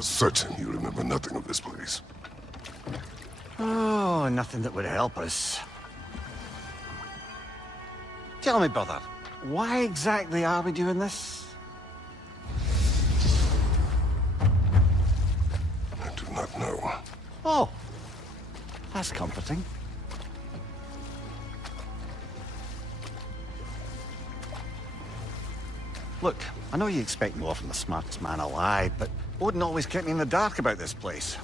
are certain you remember nothing of this place. Oh, nothing that would help us. Tell me, brother, why exactly are we doing this? I do not know. Oh, that's comforting. Look, I know you expect more from the smartest man alive, but Odin always kept me in the dark about this place.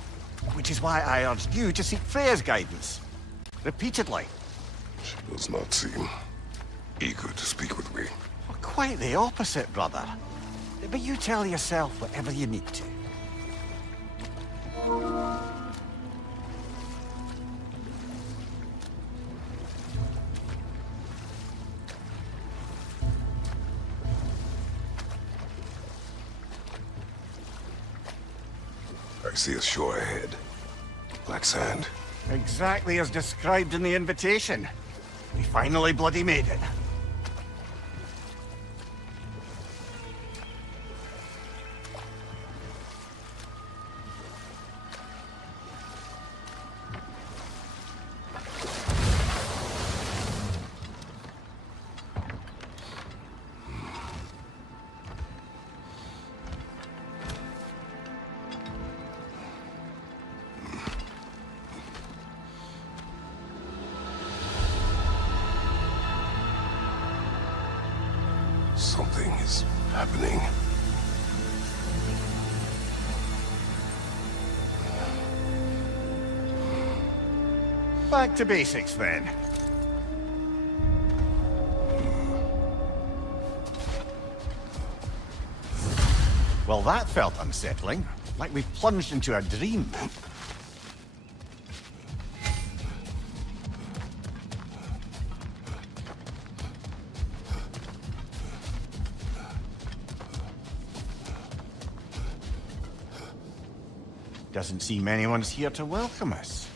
Which is why I urged you to seek Freya's guidance. Repeatedly. She does not seem eager to speak with me. Well, quite the opposite, brother. But you tell yourself whatever you need to. I see a shore ahead. Black sand. Exactly as described in the invitation. We finally bloody made it. Something is happening. Back to basics, then. Well, that felt unsettling. Like we've plunged into a dream. Doesn't seem anyone's here to welcome us.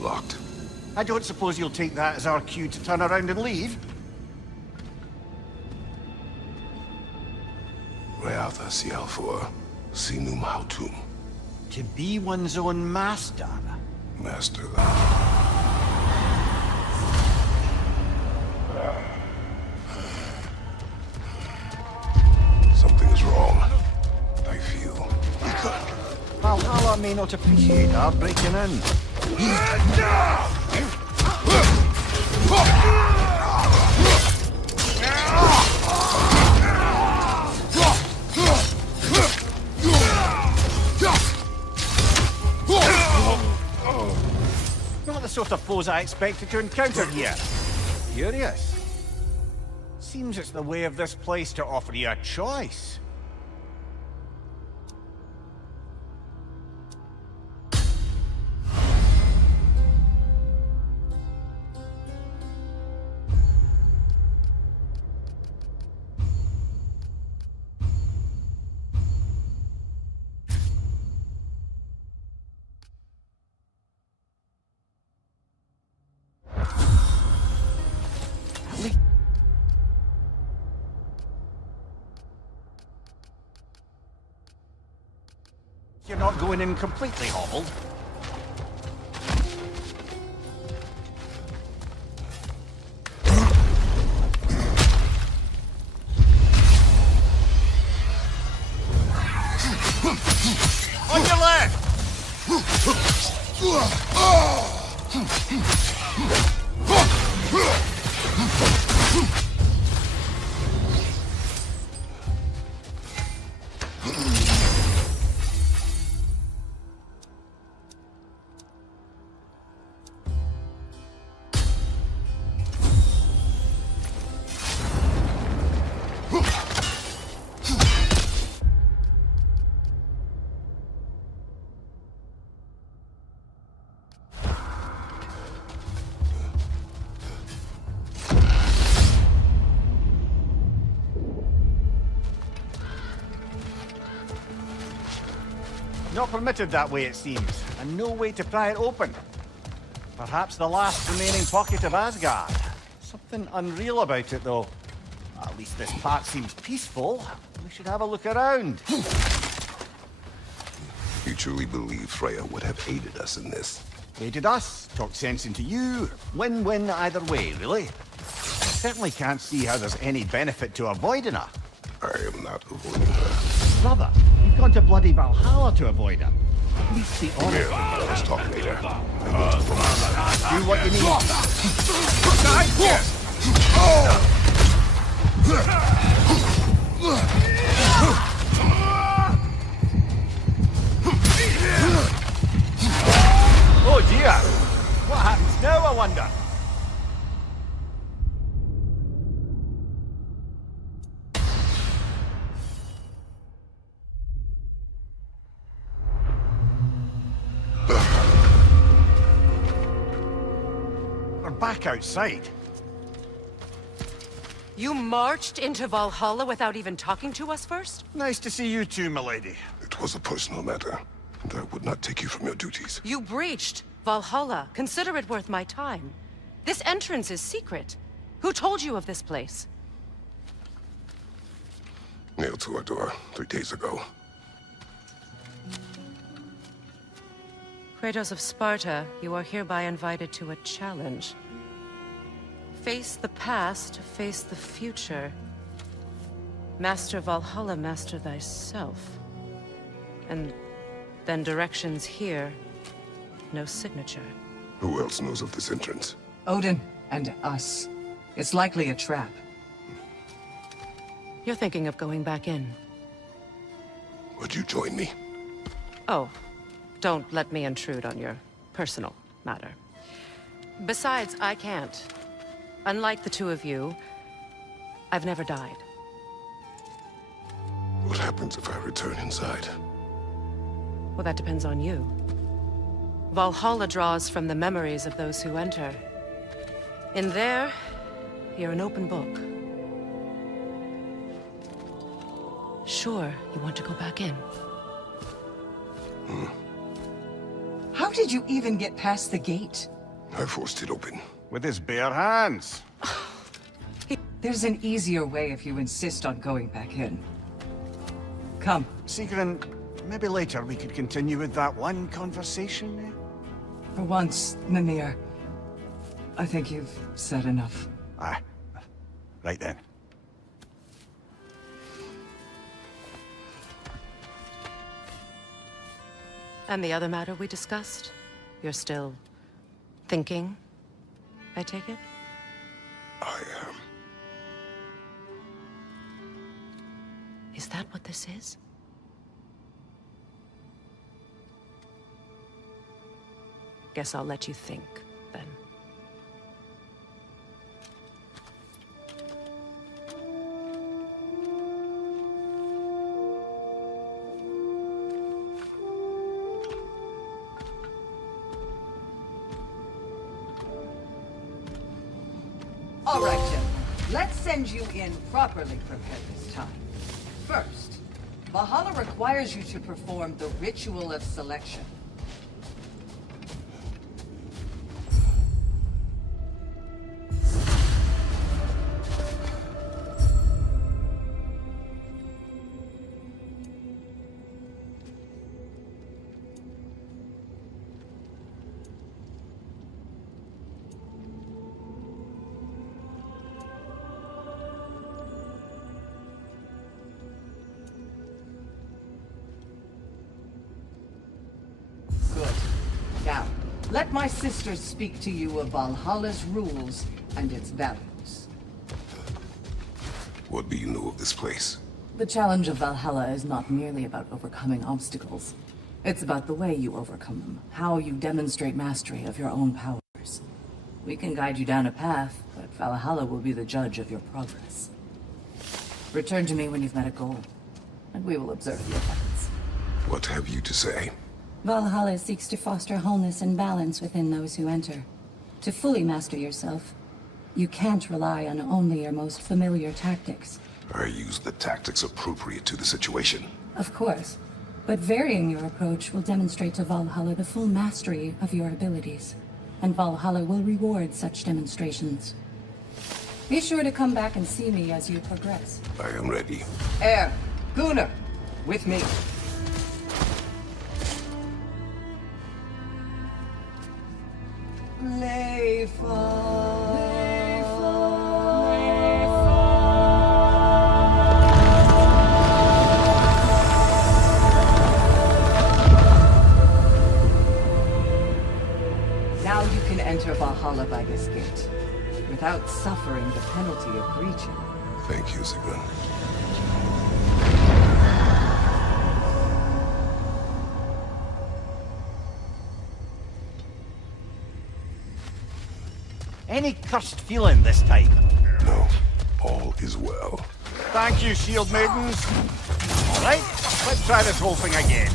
Locked. I don't suppose you'll take that as our cue to turn around and leave? Reatha Sialfur, Sinum Hautum. To be one's own master. Master thou. Something is wrong. I feel. Valhalla may not appreciate our breaking in. Not the sort of foes I expected to encounter here. Curious. Seems it's the way of this place to offer you a choice. You're not going in completely hobbled. On your left! Not permitted that way, it seems, and no way to pry it open. Perhaps the last remaining pocket of Asgard. Something unreal about it, though. At least this part seems peaceful. We should have a look around. You truly believe Freya would have aided us in this? Aided us, talked sense into you. Win-win either way, really. Certainly can't see how there's any benefit to avoiding her. I am not avoiding her. Brother, you've gone to bloody Valhalla to avoid her. Please be honest. Let's talk later. Do what you need. Oh dear! What happens now, I wonder? We're back outside. You marched into Valhalla without even talking to us first? Nice to see you too, milady. It was a personal matter, and I would not take you from your duties. You breached Valhalla. Consider it worth my time. This entrance is secret. Who told you of this place? Nailed to our door 3 days ago. Kratos of Sparta, you are hereby invited to a challenge. Face the past, face the future. Master Valhalla, master thyself. And then directions here, no signature. Who else knows of this entrance? Odin and us. It's likely a trap. You're thinking of going back in. Would you join me? Oh, don't let me intrude on your personal matter. Besides, I can't. Unlike the two of you, I've never died. What happens if I return inside? Well, that depends on you. Valhalla draws from the memories of those who enter. In there, you're an open book. Sure, you want to go back in. How did you even get past the gate? I forced it open. With his bare hands. There's an easier way if you insist on going back in. Come. Sigrun, maybe later we could continue with that one conversation, eh? For once, Mimir, I think you've said enough. Aye. Right then. And the other matter we discussed? You're still thinking, I take it? I am. Is that what this is? Guess I'll let you think, then. All right, gentlemen. Let's send you in properly prepared this time. First, Valhalla requires you to perform the ritual of selection. Good. Now, let my sisters speak to you of Valhalla's rules and its values. What do you know of this place? The challenge of Valhalla is not merely about overcoming obstacles. It's about the way you overcome them, how you demonstrate mastery of your own powers. We can guide you down a path, but Valhalla will be the judge of your progress. Return to me when you've met a goal, and we will observe the effects. What have you to say? Valhalla seeks to foster wholeness and balance within those who enter. To fully master yourself, you can't rely on only your most familiar tactics. I use the tactics appropriate to the situation. Of course, but varying your approach will demonstrate to Valhalla the full mastery of your abilities. and Valhalla will reward such demonstrations. Be sure to come back and see me as you progress. I am ready. Air, Gunnar, with me. Now you can enter Valhalla by this gate, without suffering the penalty of breaching. Thank you, Sigmund. Any cursed feeling this time? No, all is well. Thank you, shield maidens. All right, let's try this whole thing again.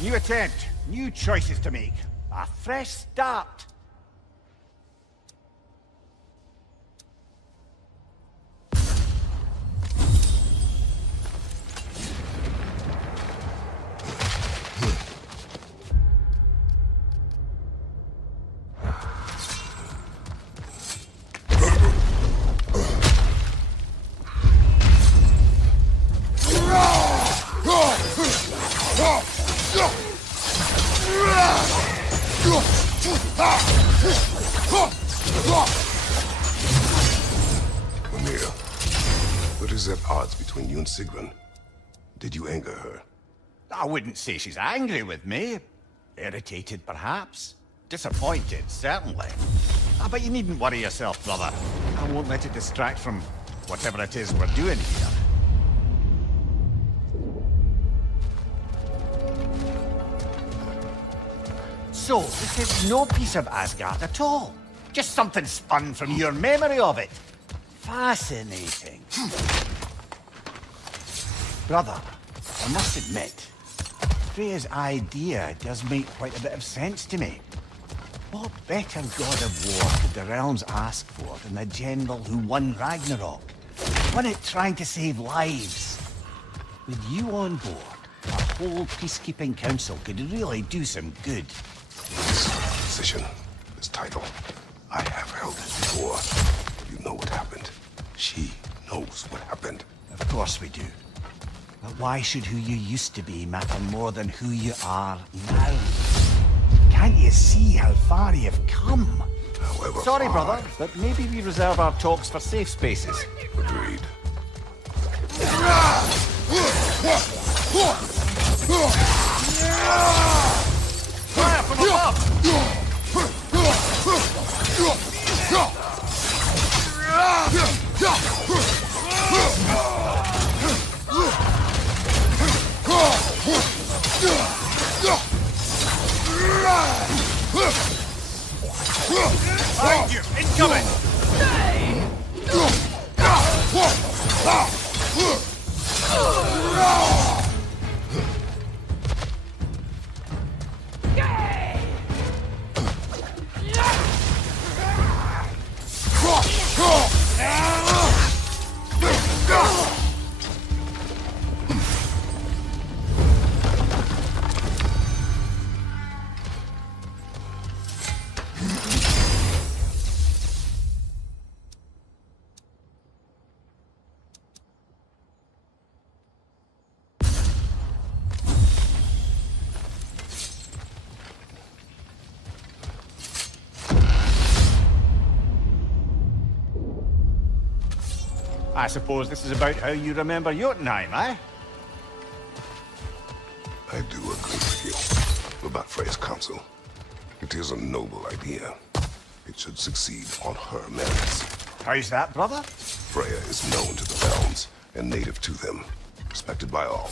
New attempt, new choices to make. A fresh start. Mimir, what is at odds between you and Sigrun? Did you anger her? I wouldn't say she's angry with me. Irritated, perhaps. Disappointed, certainly. But you needn't worry yourself, brother. I won't let it distract from whatever it is we're doing here. So, this is no piece of Asgard at all. Just something spun from your memory of it. Fascinating. Brother, I must admit, Freya's idea does make quite a bit of sense to me. What better god of war could the realms ask for than the general who won Ragnarok? Won it trying to save lives. With you on board, a whole peacekeeping council could really do some good. This position, this title, I have held it before. You know what happened. She knows what happened. Of course we do. But why should who you used to be matter more than who you are now? Can't you see how far you've come? However Sorry, far- brother, but maybe we reserve our talks for safe spaces. Agreed. Fire from above! Behind you! Incoming! I suppose this is about how you remember Jotunheim, eh? I do agree with you about Freya's counsel. It is a noble idea. It should succeed on her merits. How's that, brother? Freya is known to the realms and native to them, respected by all.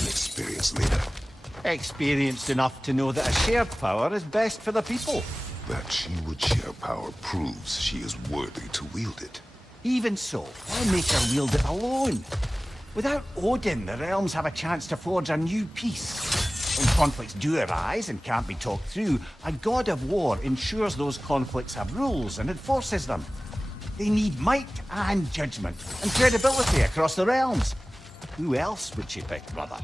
An experienced leader. Experienced enough to know that a shared power is best for the people. That she would share power proves she is worthy to wield it. Even so, why make her wield it alone? Without Odin, the realms have a chance to forge a new peace. When conflicts do arise and can't be talked through, a god of war ensures those conflicts have rules and enforces them. They need might and judgment and credibility across the realms. Who else would you pick, brother?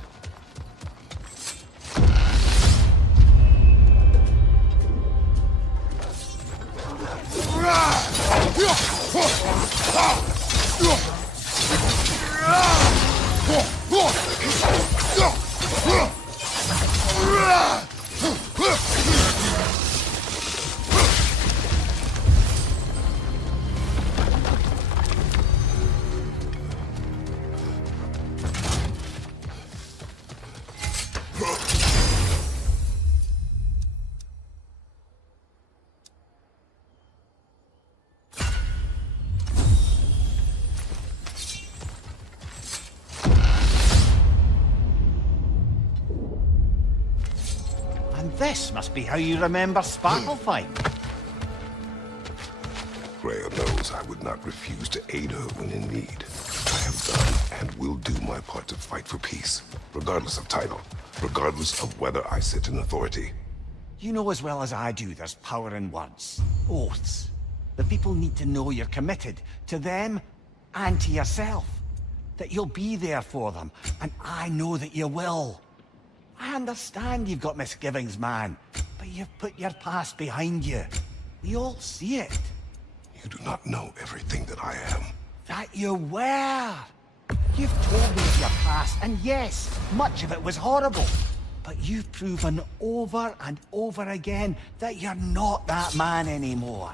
This must be how you remember Sparklefight. Freya knows I would not refuse to aid her when in need. I have done and will do my part to fight for peace, regardless of title, regardless of whether I sit in authority. You know as well as I do there's power in words. Oaths. The people need to know you're committed to them and to yourself. That you'll be there for them, and I know that you will. I understand you've got misgivings, man, but you've put your past behind you. We all see it. You do not know everything that I am. That you were. You've told me of your past, and yes, much of it was horrible. But you've proven over and over again that you're not that man anymore.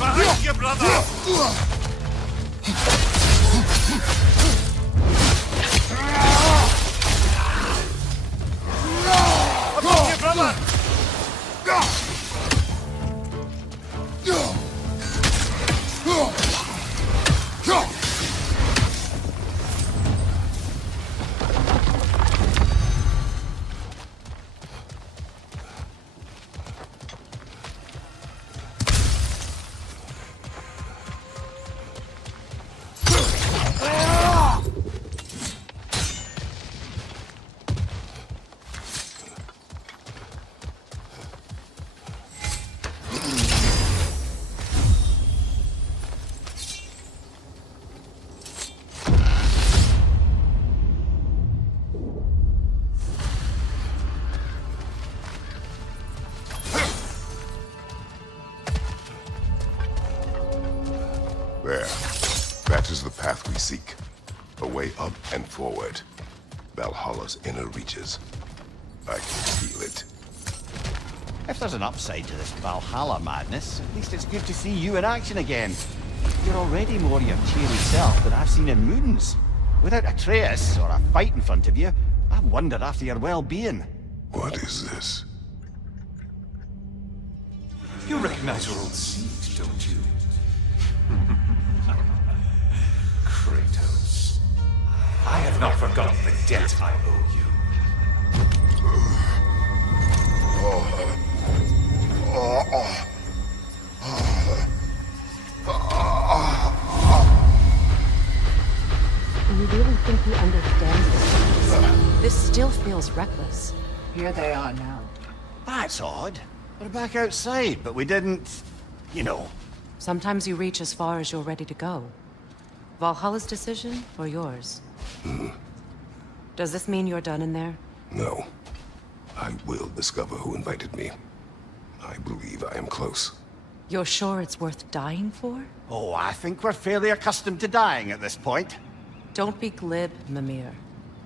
Behind you, brother! Upon you, brother! There. That is the path we seek. A way up and forward. Valhalla's inner reaches. I can feel it. If there's an upside to this Valhalla madness, at least it's good to see you in action again. You're already more your cheery self than I've seen in moons. Without Atreus or a fight in front of you, I wonder after your well-being. What is this? You recognize your old seat, don't you? Kratos. I have not forgotten the debt I owe you. You really think he understands this? This still feels reckless. Here they are now. That's odd. We're back outside, but we didn't... you know. Sometimes you reach as far as you're ready to go. Valhalla's decision, or yours? Does this mean you're done in there? No. I will discover who invited me. I believe I am close. You're sure it's worth dying for? Oh, I think we're fairly accustomed to dying at this point. Don't be glib, Mimir.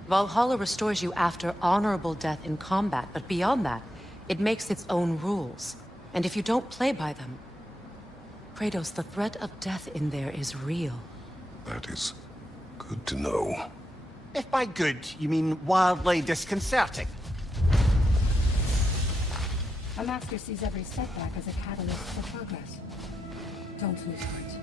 Valhalla restores you after honorable death in combat, but beyond that, it makes its own rules. And if you don't play by them... Kratos, the threat of death in there is real. That is good to know. If by good, you mean wildly disconcerting. A master sees every setback as a catalyst for progress. Don't lose heart.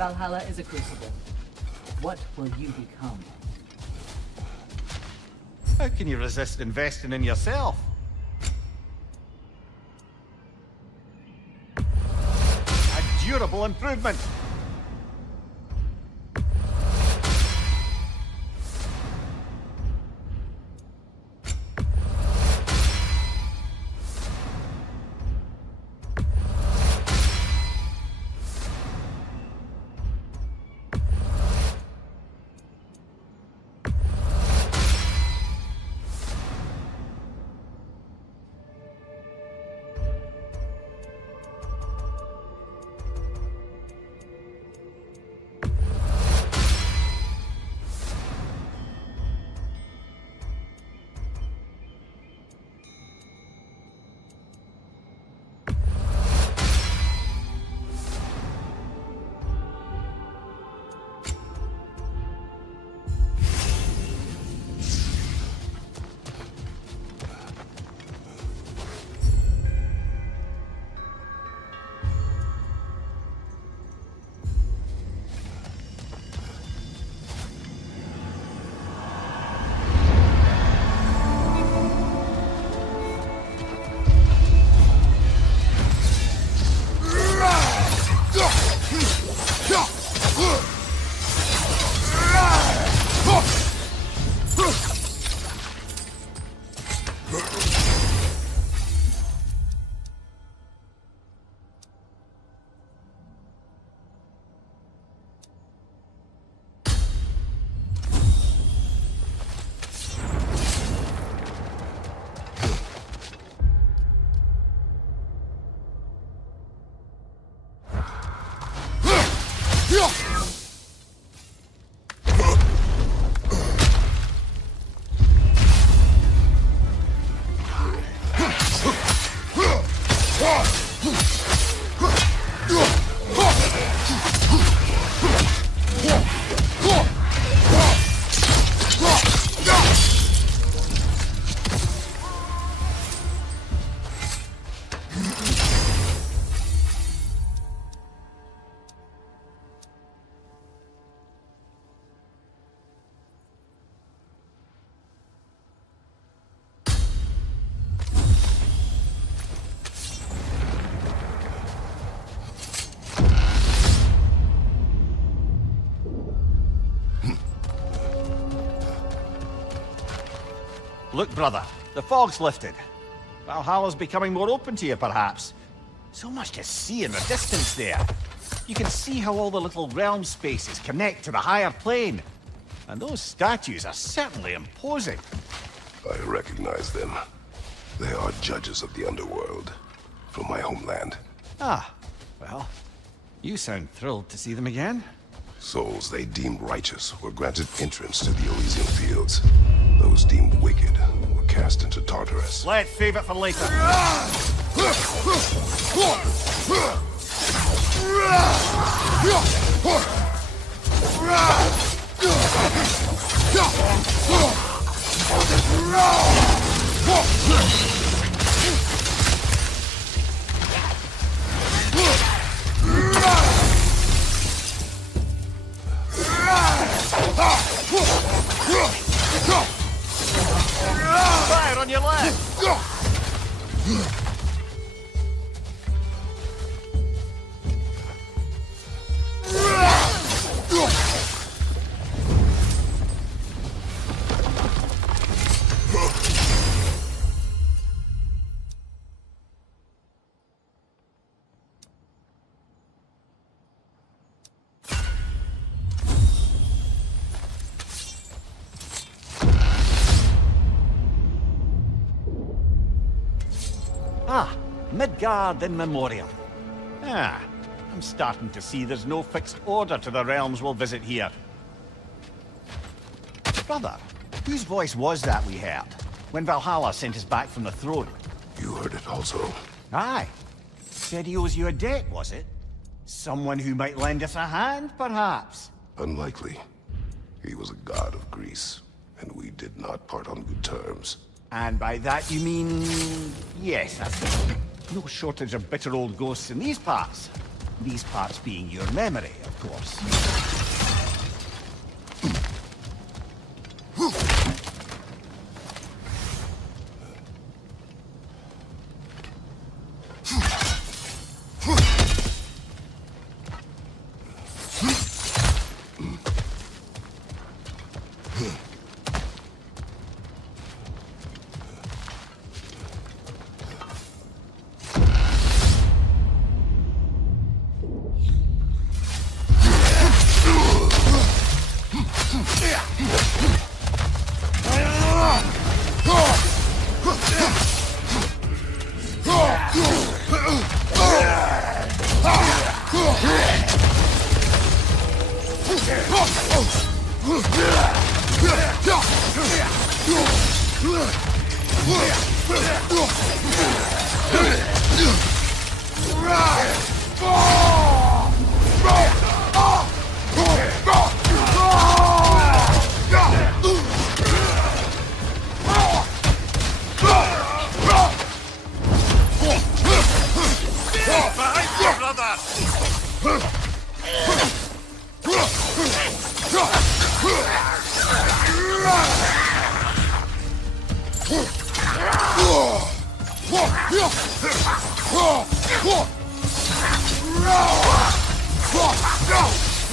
Valhalla is a crucible. What will you become? How can you resist investing in yourself? A durable improvement. Look, brother, the fog's lifted. Valhalla's becoming more open to you, perhaps. So much to see in the distance there. You can see how all the little realm spaces connect to the higher plane. And those statues are certainly imposing. I recognize them. They are judges of the underworld, from my homeland. Ah, well, you sound thrilled to see them again. Souls they deemed righteous were granted entrance to the Elysian fields. Those deemed wicked were cast into Tartarus. Let's save it for later. Midgard in memoriam. Ah, I'm starting to see there's no fixed order to the realms we'll visit here. Brother, whose voice was that we heard when Valhalla sent us back from the throne? You heard it also. Aye. Said he owes you a debt, was it? Someone who might lend us a hand, perhaps? Unlikely. He was a god of Greece, and we did not part on good terms. And by that you mean... yes, I see. No shortage of bitter old ghosts in these parts. These parts being your memory, of course.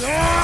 Yeah!